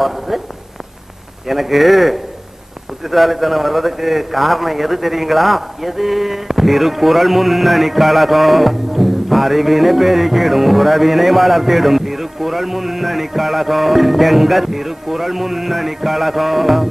வந்தது எனக்கு புத்திசாலித்தனம் வர்றதுக்கு காரணம் எது தெரியுங்களா? எது? திருக்குறள் முன்னணி கழகம். அறிவினை பெருக்கிடும் உறவினை வளர்த்திடும் திருக்குறள் முன்னணி கழகம். எங்க திருக்குறள் முன்னணி கழகம்?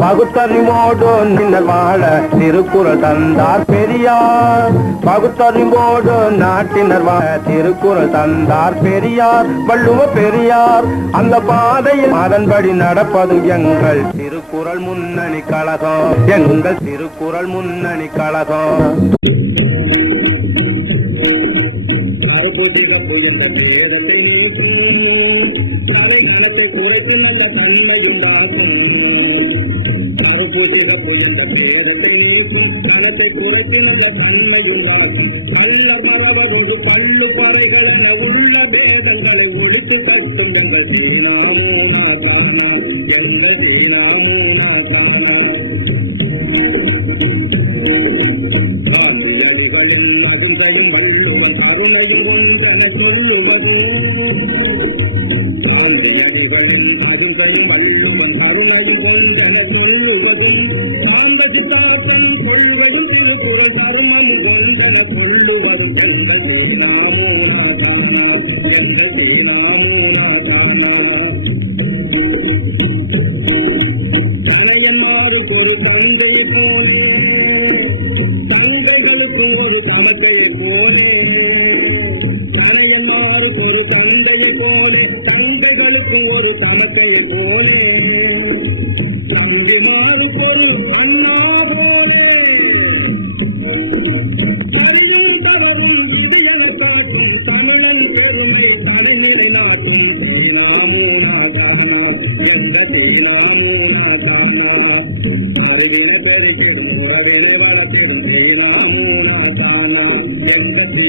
பகுத்தறிவோடு நின்னர் வாழ திருக்குறள் தந்தார் பெரியார். பகுத்தறிவோடு நாட்டினர் வாழ திருக்குறள் தந்தார் பெரியார். வள்ளுவ பெரியார் அந்த பாதையில் அதன்படி நடப்பதும் எங்கள் திருக்குறள் முன்னணி கழகம். எங்கள் திருக்குறள் முன்னணி கழகம். நீக்கும் தலை கணத்தை குறைக்கும் அந்த தன்மையுண்டாகும் கருப்புதிகப்பு என்ற பேதத்தை நீக்கும் கணத்தை குறைத்து நல்ல தன்மையுண்டாகும். கள்ளர் மரபரோடு பள்ளு பறைகளென உள்ள பேதங்களை ஒழித்து கட்டும் எங்கள் சீனாமூனா காணா. எங்கள் சீனாமூனா காணா. காந்தியடிகளின் அகிம்சையும் வள்ளுவன் கருணையும் ஒன்றென சொல்லுவதும் காந்தியடிகளின் அகிம்சையும் வள்ளுவன் கருணையும் ஒன்றென சொல்லுவதும் சாந்த சித்தார்த்தம் கொள்கையும் திருக்குறள் தர்மம் கொண்டன கொள்ளுவர் எந்த சேனாமூனா தானா எந்த சேனாமூனா தானா கணையன்மாருக்கு ஒரு தந்தை போலே தங்கைகளுக்கும் ஒரு தமக்கையை போலே. கணையன்மாருக்கு ஒரு தந்தையை போலே தங்கைகளுக்கும் ஒரு தமக்கையை போலே. நாமூனாதானா எங்கத்தை நாமூனாதானா அறிவினை பெருக்கிடும் உறவினை வளர்க்கிடும் தீனாமூனாதானா? எங்கத்தை